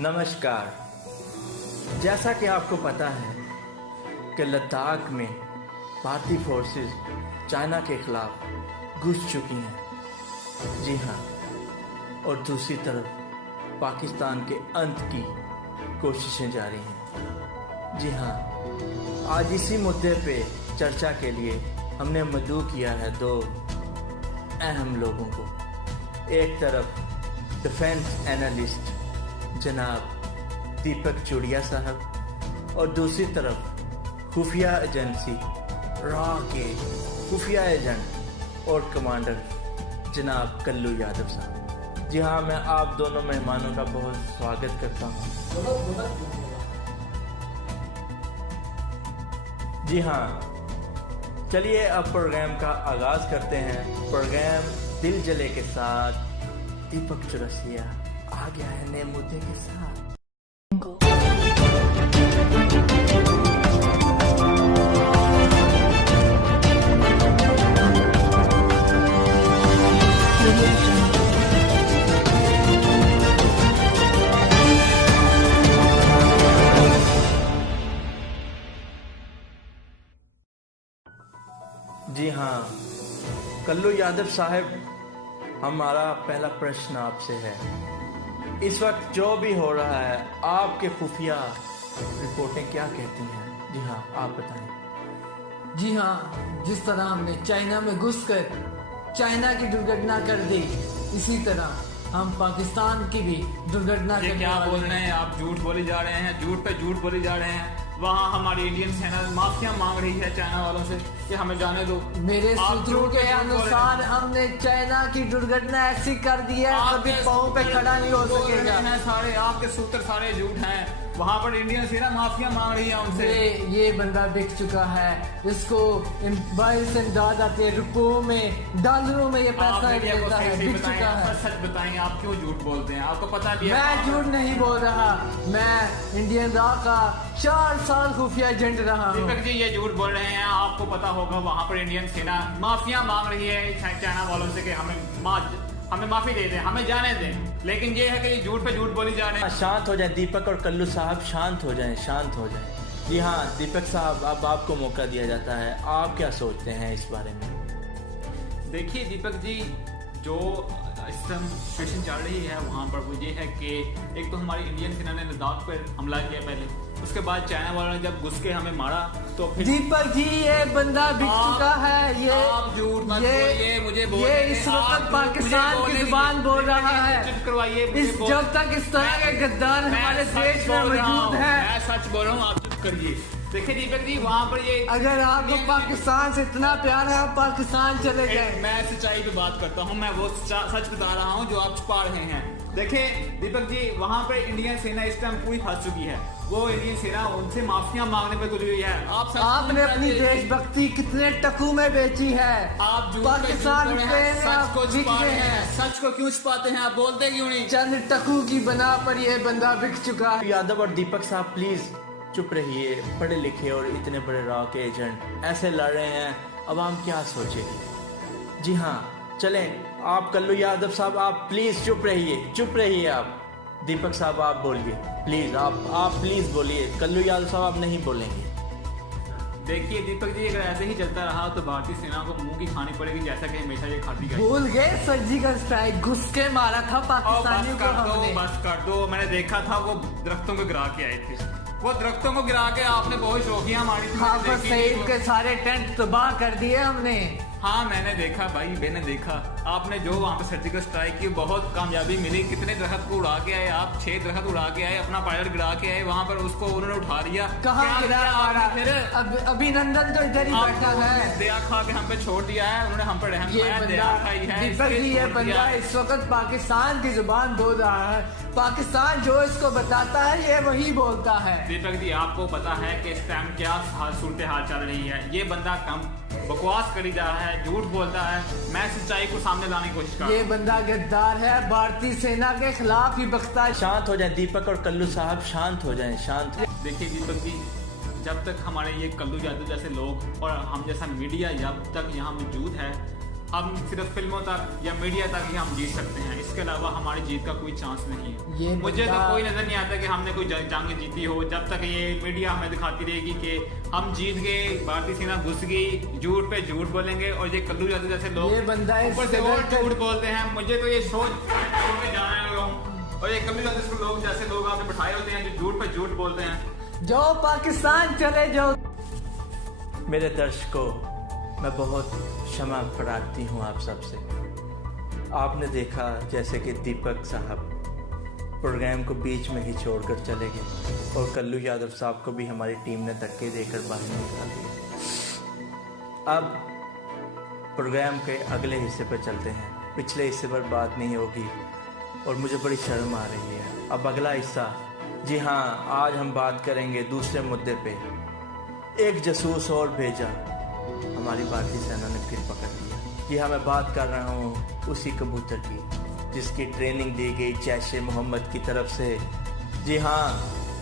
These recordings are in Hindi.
नमस्कार। जैसा कि आपको पता है कि लद्दाख में भारतीय फोर्सेस चाइना के खिलाफ घुस चुकी हैं। जी हाँ, और दूसरी तरफ पाकिस्तान के अंत की कोशिशें जारी हैं। जी हाँ, आज इसी मुद्दे पे चर्चा के लिए हमने मदऊ किया है दो अहम लोगों को। एक तरफ डिफेंस एनालिस्ट जनाब दीपक चूड़िया साहब और दूसरी तरफ खुफिया एजेंसी रॉ के खुफिया एजेंट और कमांडर जनाब कल्लू यादव साहब। जी हाँ, मैं आप दोनों मेहमानों का बहुत स्वागत करता हूँ। जी हाँ, चलिए अब प्रोग्राम का आगाज करते हैं। प्रोग्राम दिल जले के साथ दीपक चौरसिया आ गया है नए मुद्दे के साथ। जी हाँ, कल्लू यादव साहब, हमारा पहला प्रश्न आपसे है। इस वक्त जो भी हो रहा है, आपके खुफिया रिपोर्टें क्या कहती हैं? जी हाँ, आप बताएं। जी हाँ, जिस तरह हमने चाइना में घुसकर चाइना की दुर्घटना कर दी, इसी तरह हम पाकिस्तान की भी दुर्घटना ये क्या बोल रहे हैं आप? झूठ बोले जा रहे हैं, झूठ पे झूठ बोले जा रहे हैं। वहाँ हमारी इंडियन सेना माफिया मांग रही है चाइना वालों से कि हमें जाने दो। मेरे सूत्रों के अनुसार हमने चाइना की दुर्घटना ऐसी कर दी है कभी पाँव पे खड़ा नहीं हो सकेगा। सारे आपके सूत्र सारे झूठ हैं। वहाँ पर इंडियन सेना माफिया मांग रही है उनसे। ये बंदा बिक चुका है, इसको बाहर से इमदाद आती है, रुपयों में डॉलरों में ये पैसा मिलता है। बिक चुका है। सच बताएं, आप क्यों झूठ बोलते हैं? आपको पता भी है। मैं झूठ नहीं बोल रहा, मैं इंडियन रॉ का 4 साल खुफिया एजेंट रहा हूँ। दीपक जी ये झूठ बोल रहे हैं। आपको पता होगा वहाँ पर इंडियन सेना माफिया मांग रही है चाइना वालों से कि हमें माफी दे दें, हमें जाने दें। लेकिन ये है कि ये झूठ पे झूठ बोली जा रहे हैं। शांत हो जाए दीपक और कल्लू साहब, शांत हो जाएं, शांत हो जाएं। जी हाँ दीपक साहब, अब आपको मौका दिया जाता है। आप क्या सोचते हैं इस बारे में? देखिए दीपक जी, जो इस टाइम सिचुएशन चल रही है वहाँ पर वो ये है कि एक तो हमारी इंडियन सेना ने लद्दाख पर हमला किया पहले, उसके बाद चाइना वालों ने जब घुस के हमें मारा तो फिर दीपक जी ये बंदा बिक चुका है। ये आप झूठ मत बोलिए, मुझे ये इस वक्त पाकिस्तान की जुबान बोल रहा है। करवाइए जब तक इस तरह के गद्दार हमारे देश में मौजूद है। मैं सच बोल रहा हूँ, आप चुप करिए। देखिए दीपक जी, वहाँ पर ये अगर आपको पाकिस्तान से इतना प्यार है, आप पाकिस्तान चले जाए। मैं सच्चाई पे बात करता हूँ, मैं वो सच बता रहा हूँ जो आप छुपा रहे हैं। देखिए दीपक जी, वहाँ पे इंडियन सेना इस टाइम पूरी फंस चुकी है। वो इंडियन सेना उनसे माफिया मांगने पे तुली हुई है। आपने अपनी देशभक्ति कितने टकू में बेची है? आप पाकिस्तान पे सच को छुपा रहे हैं। सच को क्यों छुपाते हैं? आप बोलते क्यों नहीं? चंद टकू की बना पर ये बंदा बिक चुका है। यादव और दीपक साहब प्लीज चुप रहिए। पढ़े लिखे और इतने बड़े रॉ के एजेंट ऐसे लड़ रहे हैं, अब हम क्या सोचेंगे? जी हाँ, चलें आप कल्लू यादव साहब, आप प्लीज चुप रहिए, चुप रहिए। आप दीपक साहब आप बोलिए प्लीज, आप प्लीज बोलिए। कल्लू यादव साहब आप नहीं बोलेंगे। देखिए दीपक जी, अगर ऐसे ही चलता रहा तो भारतीय सेना को मुंह की खानी पड़ेगी, जैसा कि हमेशा ये खाती गई। भूल गए सर्जिकल स्ट्राइक घुस के मारा था पाकिस्तानियों को हमने। बस कर दो। मैंने देखा था वो दरख्तों को गिरा के आए थे। वो दरख्तों को गिरा के आपने बहुत शोखियां मारी थी। हाँ, पर सईद के सारे टेंट तबाह कर दिए हमने। हाँ मैंने देखा भाई, मैंने देखा। आपने जो वहाँ पे सर्जिकल स्ट्राइक की बहुत कामयाबी मिली। कितने दरख्त को उड़ा के आए आप? 6 दरख्त उड़ा के आए, अपना पायलट गिरा के आए। वहाँ पर उसको उन्होंने उठा लिया। कहाँ गिरा हमारा? अभिनंदन तो इधर ही बैठा है। दया खा के हम पे छोड़ दिया है उन्होंने, हम पे रहम खाया, दया खाई है। दीपक जी ये बंदा इस वक्त पाकिस्तान की जुबान बोल रहा है। पाकिस्तान जो इसको बताता है ये वही बोलता है। दीपक जी आपको पता है कि इस टाइम क्या सूरत हाल चल रही है। ये बंदा कम बकवास करी जा रहा है, झूठ बोलता है। मैं सच्चाई को सामने लाने की कोशिश कर रहा हूं। ये बंदा गद्दार है, भारतीय सेना के खिलाफ ही बकता है। शांत हो जाए दीपक और कल्लू साहब, शांत हो जाएं, शांत। देखिए दीपक जी, जब तक हमारे ये कल्लू यादव जैसे लोग और हम जैसा मीडिया जब तक यहाँ मौजूद है, हम सिर्फ फिल्मों तक या मीडिया तक ही हम जीत सकते हैं, इसके अलावा हमारी जीत का कोई चांस नहीं है। मुझे तो कोई नजर नहीं आता कि हमने कोई जंग जीती हो, जब तक ये मीडिया हमें दिखाती रहेगी कि हम जीत गए, भारतीय सेना घुस गई, झूठ पे झूठ बोलेंगे। और ये कल्लू यादव जैसे लोग ऊपर से और झूठ बोलते हैं। मुझे तो ये सोच जाना है। और ये कल्लू यादव लोग जैसे लोग आपने बिठाए होते हैं जो झूठ पे झूठ बोलते हैं। जाओ पाकिस्तान चले जाओ। मेरे दर्शकों, मैं बहुत क्षमा प्रार्थी हूँ आप सबसे। आपने देखा जैसे कि दीपक साहब प्रोग्राम को बीच में ही छोड़कर चले गए और कल्लू यादव साहब को भी हमारी टीम ने धक्के देकर बाहर निकाल दिया। अब प्रोग्राम के अगले हिस्से पर चलते हैं। पिछले हिस्से पर बात नहीं होगी और मुझे बड़ी शर्म आ रही है। अब अगला हिस्सा, जी हाँ, आज हम बात करेंगे दूसरे मुद्दे पे। एक जासूस और भेजा, हमारी भारतीय सेना ने फिर पकड़ लिया। जी हाँ, मैं बात कर रहा हूँ उसी कबूतर की जिसकी ट्रेनिंग दी गई जैश ए मोहम्मद की तरफ से। जी हाँ,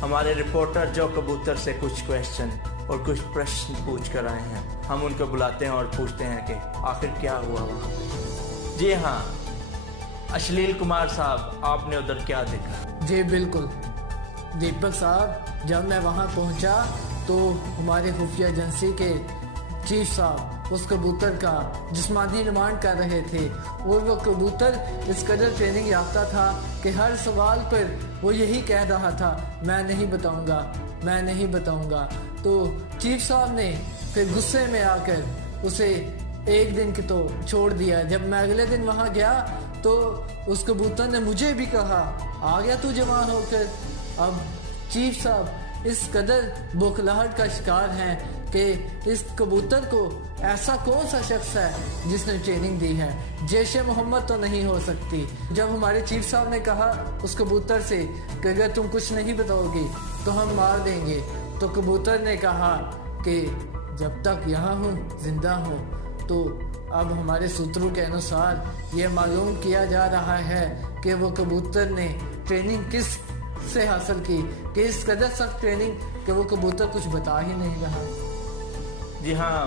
हमारे रिपोर्टर जो कबूतर से कुछ क्वेश्चन और कुछ प्रश्न पूछ कर आए हैं, हम उनको बुलाते हैं और पूछते हैं कि आखिर क्या हुआ वहाँ। जी हाँ, अश्लील कुमार साहब, आपने उधर क्या देखा? जी बिल्कुल दीपक साहब, जब मैं वहाँ पहुँचा तो हमारे खुफिया एजेंसी के चीफ साहब उस कबूतर का जिस्मानी निर्माण कर रहे थे और वो कबूतर इस कदर ट्रेनिंग याफ्ता था कि हर सवाल पर वो यही कह रहा था, मैं नहीं बताऊंगा, मैं नहीं बताऊंगा। तो चीफ साहब ने फिर गुस्से में आकर उसे एक दिन की तो छोड़ दिया। जब मैं अगले दिन वहाँ गया तो उस कबूतर ने मुझे भी कहा, आ गया तू जवान होकर। अब चीफ साहब इस कदर बौखलाहट का शिकार हैं कि इस कबूतर को ऐसा कौन सा शख्स है जिसने ट्रेनिंग दी है, जैश ए मोहम्मद तो नहीं हो सकती। जब हमारे चीफ साहब ने कहा उस कबूतर से कि अगर तुम कुछ नहीं बताओगे तो हम मार देंगे, तो कबूतर ने कहा कि जब तक यहाँ हूँ, जिंदा हूँ। तो अब हमारे सूत्रों के अनुसार ये मालूम किया जा रहा है कि वो कबूतर ने ट्रेनिंग किस से हासिल की कि इस कदर सख्त ट्रेनिंग कि वो कबूतर कुछ बता ही नहीं रहा। जी हाँ,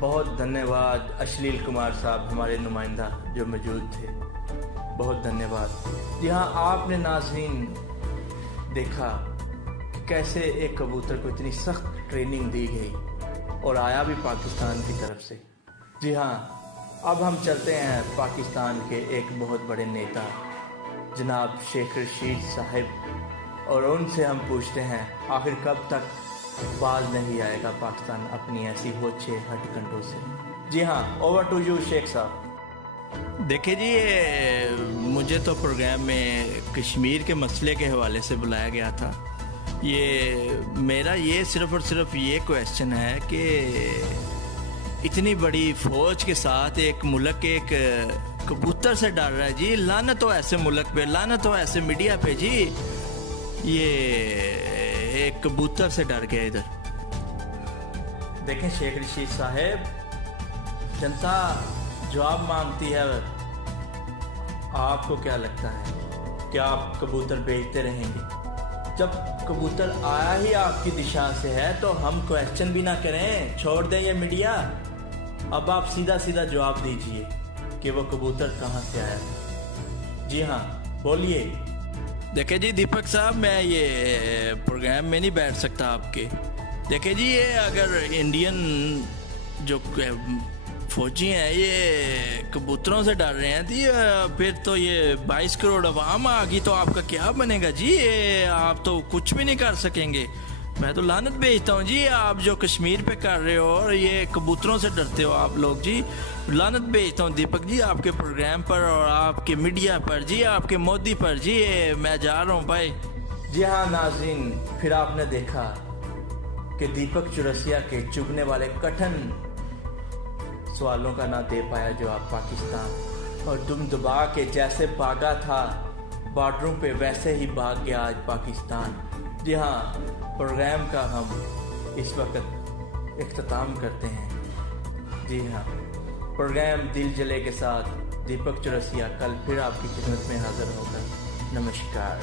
बहुत धन्यवाद अश्लील कुमार साहब, हमारे नुमाइंदा जो मौजूद थे, बहुत धन्यवाद। जी हाँ, आपने नाज़रीन देखा कि कैसे एक कबूतर को इतनी सख्त ट्रेनिंग दी गई और आया भी पाकिस्तान की तरफ से। जी हाँ, अब हम चलते हैं पाकिस्तान के एक बहुत बड़े नेता जनाब शेख रशीद साहिब और उनसे हम पूछते हैं आखिर कब तक बाज नहीं आएगा पाकिस्तान अपनी ऐसी होचे हटकंडों से। जी हाँ, ओवर टू यू शेख साहब। देखिए जी, मुझे तो प्रोग्राम में कश्मीर के मसले के हवाले से बुलाया गया था। मेरा ये सिर्फ और सिर्फ ये क्वेश्चन है कि इतनी बड़ी फौज के साथ एक मुल्क एक कबूतर से डर रहा है जी। लानत हो ऐसे मुल्क पे, लानत हो ऐसे मीडिया पे जी। ये एक कबूतर से डर गया इधर। देखें शेख रशीद साहब, जनता जवाब मांगती है। आपको क्या लगता है कि आप कबूतर बेचते रहेंगे? जब कबूतर आया ही आपकी दिशा से है तो हम क्वेश्चन भी ना करें, छोड़ दें ये मीडिया। अब आप सीधा सीधा जवाब दीजिए कि वो कबूतर कहाँ से आया। जी हाँ, बोलिए। देखिए जी दीपक साहब, मैं ये प्रोग्राम में नहीं बैठ सकता आपके। देखिए जी, ये अगर इंडियन जो फौजी हैं ये कबूतरों से डर रहे हैं तो फिर तो ये 22 करोड़ अवाम आ गई तो आपका क्या बनेगा जी? ये आप तो कुछ भी नहीं कर सकेंगे। मैं तो लानत भेजता हूँ जी, आप जो कश्मीर पे कर रहे हो और ये कबूतरों से डरते हो आप लोग जी। लानत भेजता हूँ दीपक जी आपके प्रोग्राम पर और आपके मीडिया पर जी, आपके मोदी पर जी। मैं जा रहा हूँ भाई। जी हाँ नाज़रीन, फिर आपने देखा कि दीपक चौरसिया के चुभने वाले कठिन सवालों का ना दे पाया जवाब पाकिस्तान, और तुम दबा के जैसे भागा था बॉर्डरों पे वैसे ही भाग गया आज पाकिस्तान। जी हाँ, प्रोग्राम का हम इस वक्त इख्तिताम करते हैं। जी हाँ, प्रोग्राम दिल जले के साथ दीपक चौरसिया कल फिर आपकी खिदमत में हाजिर होगा। नमस्कार।